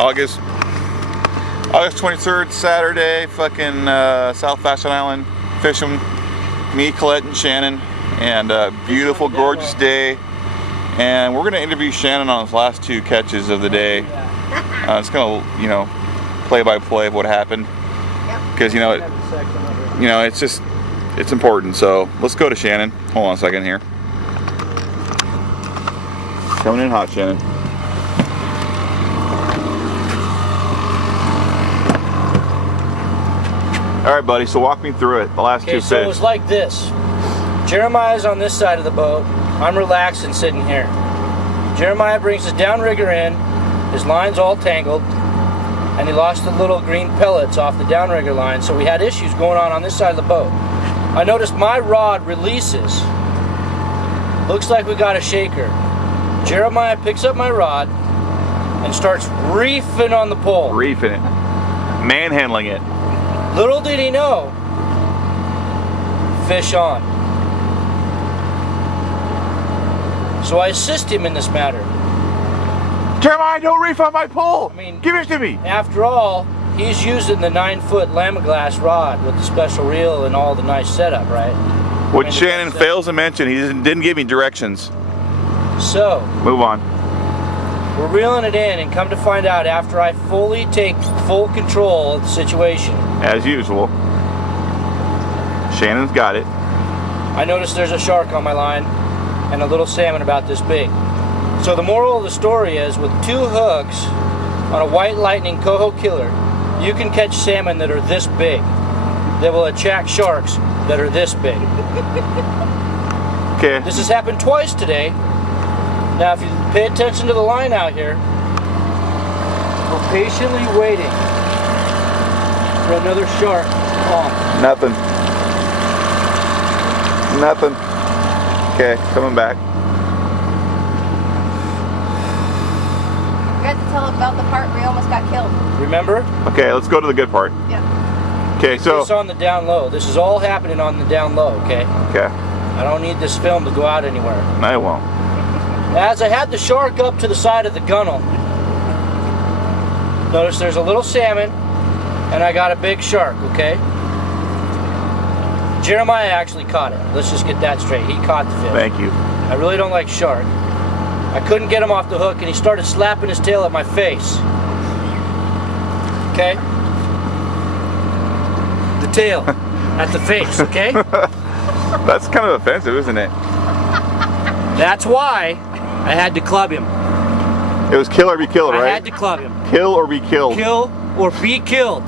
August 23rd, Saturday, fucking South Vashon Island, fishing. Me, Colette, and Shannon, and a beautiful, gorgeous day. And we're gonna interview Shannon on his last 2 catches of the day. It's gonna, you know, play-by-play of what happened, because you know, it's important. So let's go to Shannon. Hold on a second here. Coming in hot, Shannon. All right, buddy, so walk me through it, the last 2 fish. So it was like this. Jeremiah's on this side of the boat. I'm relaxed and sitting here. Jeremiah brings his downrigger in. His line's all tangled, and he lost the little green pellets off the downrigger line, so we had issues going on this side of the boat. I noticed my rod releases. Looks like we got a shaker. Jeremiah picks up my rod and starts reefing on the pole. Reefing it. Manhandling it. Little did he know, fish on. So I assist him in this matter. Jeremiah, don't reef on my pole! I mean, give it to me! After all, he's using the 9-foot Lamaglass rod with the special reel and all the nice setup, right? What Shannon fails to mention, he didn't give me directions. So, move on. We're reeling it in, and come to find out, after I fully take full control of the situation, as usual, Shannon's got it. I notice there's a shark on my line and a little salmon about this big. So the moral of the story is, with 2 hooks on a White Lightning coho killer, you can catch salmon that are this big. They will attract sharks that are this big. Okay. This has happened twice today. Now if you pay attention to the line out here, we're patiently waiting for another shark on. Nothing. Nothing. Okay, coming back. You have to tell about the part where you almost got killed. Remember? Okay, let's go to the good part. Yeah. Okay, so this on the down low. This is all happening on the down low, okay? Okay. I don't need this film to go out anywhere. I won't. As I had the shark up to the side of the gunnel, notice there's a little salmon, and I got a big shark, okay? Jeremiah actually caught it. Let's just get that straight. He caught the fish. Thank you. I really don't like shark. I couldn't get him off the hook, and he started slapping his tail at my face. Okay? The tail at the face, okay? That's kind of offensive, isn't it? That's why I had to club him. It was kill or be killed, right? I had to club him. Kill or be killed. Kill or be killed.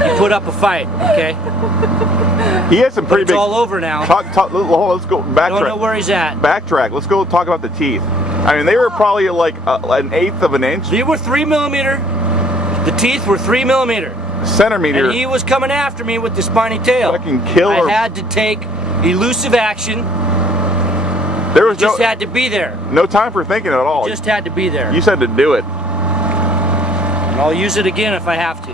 You put up a fight, okay? He has some pretty it's big... all over now. Let's go backtrack. I don't know where he's at. Backtrack. Let's go talk about the teeth. I mean, they were probably like 1/8 of an inch. They were 3 millimeter. The teeth were 3 millimeter. Centimeter. And he was coming after me with the spiny tail. Fucking kill I or... had to take elusive action. There was just had to be there. No time for thinking at all. Just had to be there. You said to do it. And I'll use it again if I have to.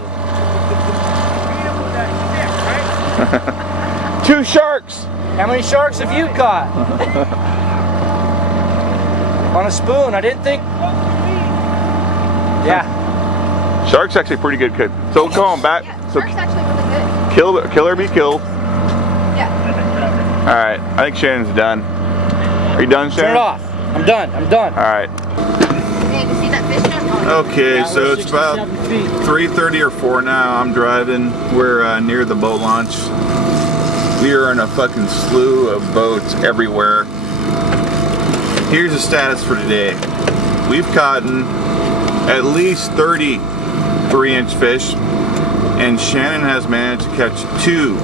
2 sharks. How many sharks have you caught? On a spoon. I didn't think. Yeah. Shark's actually pretty good. So come on back. Yeah, so shark's actually really good. Kill or be killed. Yeah. All right. I think Shannon's done. Are you done, Shannon? Turn it off. I'm done. I'm done. All right. Hey, you see that fish jump on? Okay, so it's about 3:30 or 4 now. I'm driving. We're near the boat launch. We are in a fucking slew of boats everywhere. Here's the status for today. We've caught at least 30 3-inch fish, and Shannon has managed to catch 2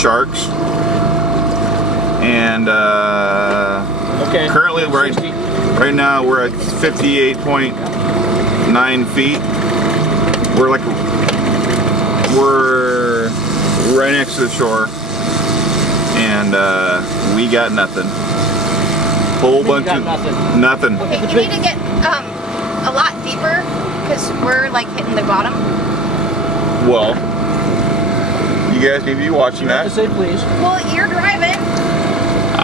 sharks. And okay. Currently, right now we're at 58.9 feet. We're right next to the shore, and we got nothing. Whole bunch of nothing. Okay, you need to get a lot deeper because we're like hitting the bottom. Well, you guys need to be watching that. Say please. Well, you're driving.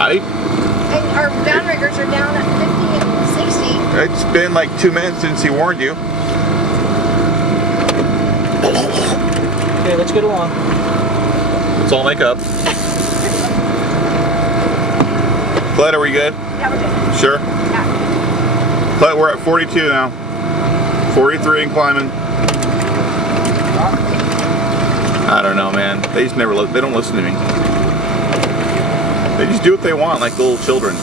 And our downriggers are down at 50 and 60. It's been like 2 minutes since he warned you. Okay, let's get along. Let's all make up. Clyde, are we good? Yeah, we're good. Sure? Yeah. Clyde, we're at 42 now. 43 and climbing. I don't know, man. They just never they don't listen to me. They just do what they want like little children.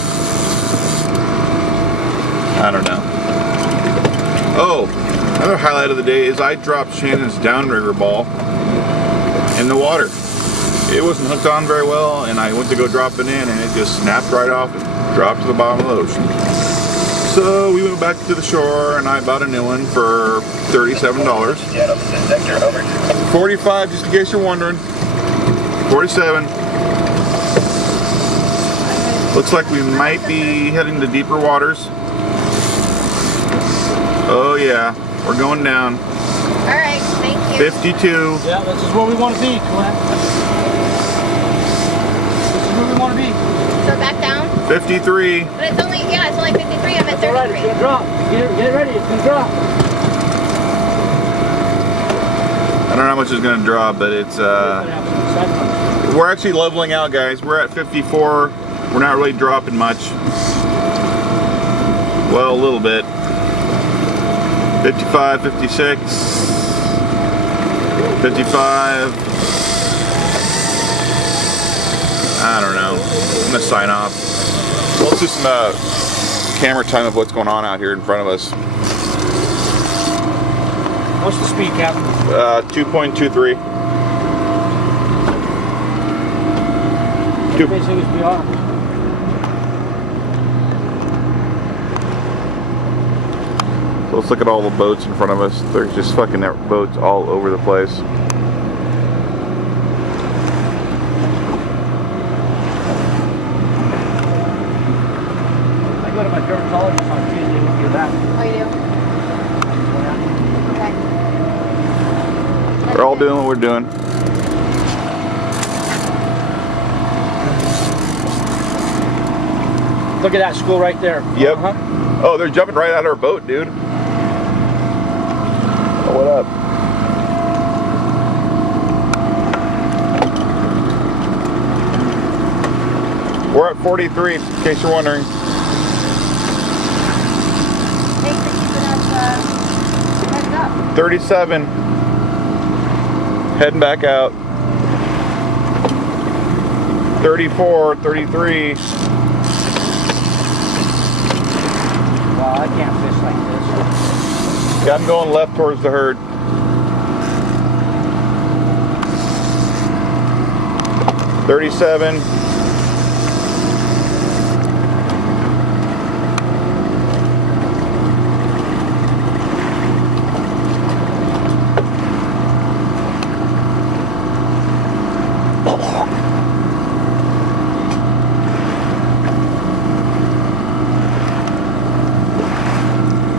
I don't know. Oh, another highlight of the day is I dropped Shannon's downrigger ball in the water. It wasn't hooked on very well, and I went to go drop it in, and it just snapped right off and dropped to the bottom of the ocean. So we went back to the shore, and I bought a new one for $37. 45, just in case you're wondering. 47. Looks like we might be heading to deeper waters. Oh yeah, we're going down. All right, thank you. 52. Yeah, this is where we want to be, Clint. This is where we want to be. So back down. 53. But it's only 53. I'm at 33. Alright, it's gonna drop. Get ready, it's gonna drop. I don't know how much it's gonna drop, but it's we're actually leveling out, guys. We're at 54. We're not really dropping much. Well, a little bit. 55, 56, 55. I don't know. I'm gonna sign off. Let's do some camera time of what's going on out here in front of us. What's the speed, Captain? 2.23. Basically, it's beyond. So let's look at all the boats in front of us. There's just fucking boats all over the place. I go to my dermatologist on Tuesday and do that. Oh, you do? Okay. We're all doing what we're doing. Look at that school right there. Yep. Oh, they're jumping right out of our boat, dude. Oh, what up? We're at 43, in case you're wondering. Thanks for keeping us heads up. 37. Heading back out. 34, 33. Wow, I can't fish like this. Yeah, I'm going left towards the herd. 37.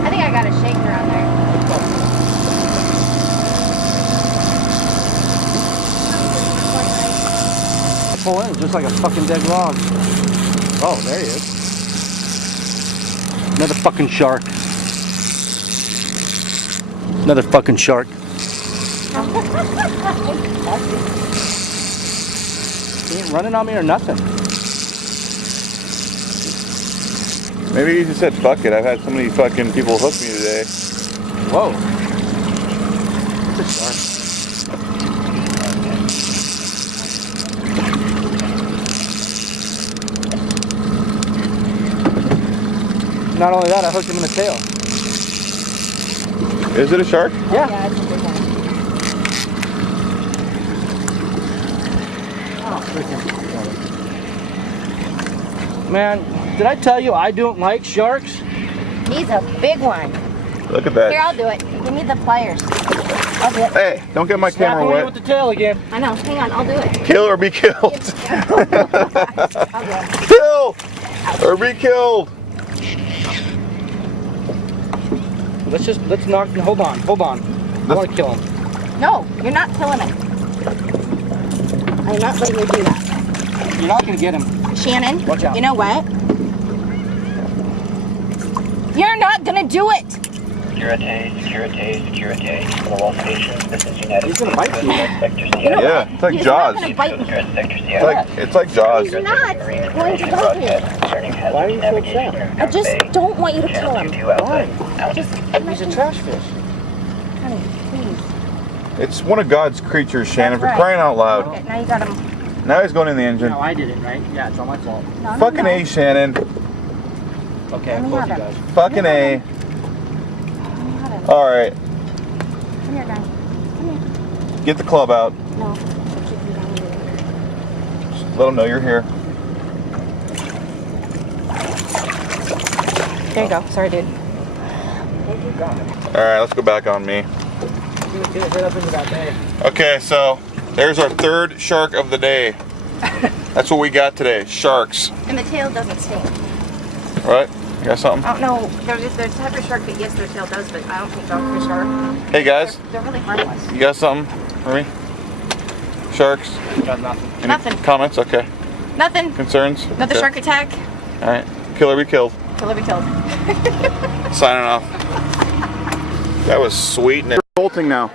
I think I got a shaker on there. Pull in just like a fucking dead log. Oh, there he is. Another fucking shark. Another fucking shark. He ain't running on me or nothing. Maybe he just said, fuck it. I've had so many fucking people hook me today. Whoa. It's a shark. Not only that, I hooked him in the tail. Is it a shark? Yeah. Yeah, it's a big one. Man, did I tell you I don't like sharks? He's a big one. Look at that. Here, I'll do it. Give me the pliers. I'll do it. Hey, don't get my camera Snapping me wet. with the tail again. I know. Hang on. I'll do it. Kill or be killed. I'll do it. Kill or be killed. Let's knock. Hold on. I want to kill him. No, you're not killing it. I'm not letting you do that. You're not gonna get him. Shannon, Watch out. you know what? You're not gonna do it. Security. For the wall station. This is United. He's gonna bite you. Yeah, it's like He's Jaws. not gonna bite me. It's like Jaws. He's not going to bite me. Why are you so upset? I just don't want you to kill him. Why? Just, He's a trash fish. honey, please. It's one of God's creatures, Shannon, That's for crying out loud. Okay, now you got him. Now he's going in the engine. No, I did it, right? Yeah, it's all my fault. No, no, Fucking no. A, Shannon. Okay, Let me both have you it. guys. Fucking A. Let me have him. Alright, Come here, guy. Come here. get the club out. No. I'll keep you down here. Let them know you're here. There you go. Sorry, dude. Alright, let's go back on me. Get it right up into that bay. Okay, so there's our third shark of the day. That's what we got today, sharks. And the tail doesn't stink. Right? You got something? Oh, no. There's a type of shark that, yes, their tail does, but I don't think dogfish are. Hey guys, They're really harmless. you got something for me? Sharks? Got nothing. Any Nothing. comments? Okay. Nothing. Concerns? Another Okay. shark attack. Alright. Kill or be killed. Kill or be killed. Signing off. That was sweet and it's bolting now.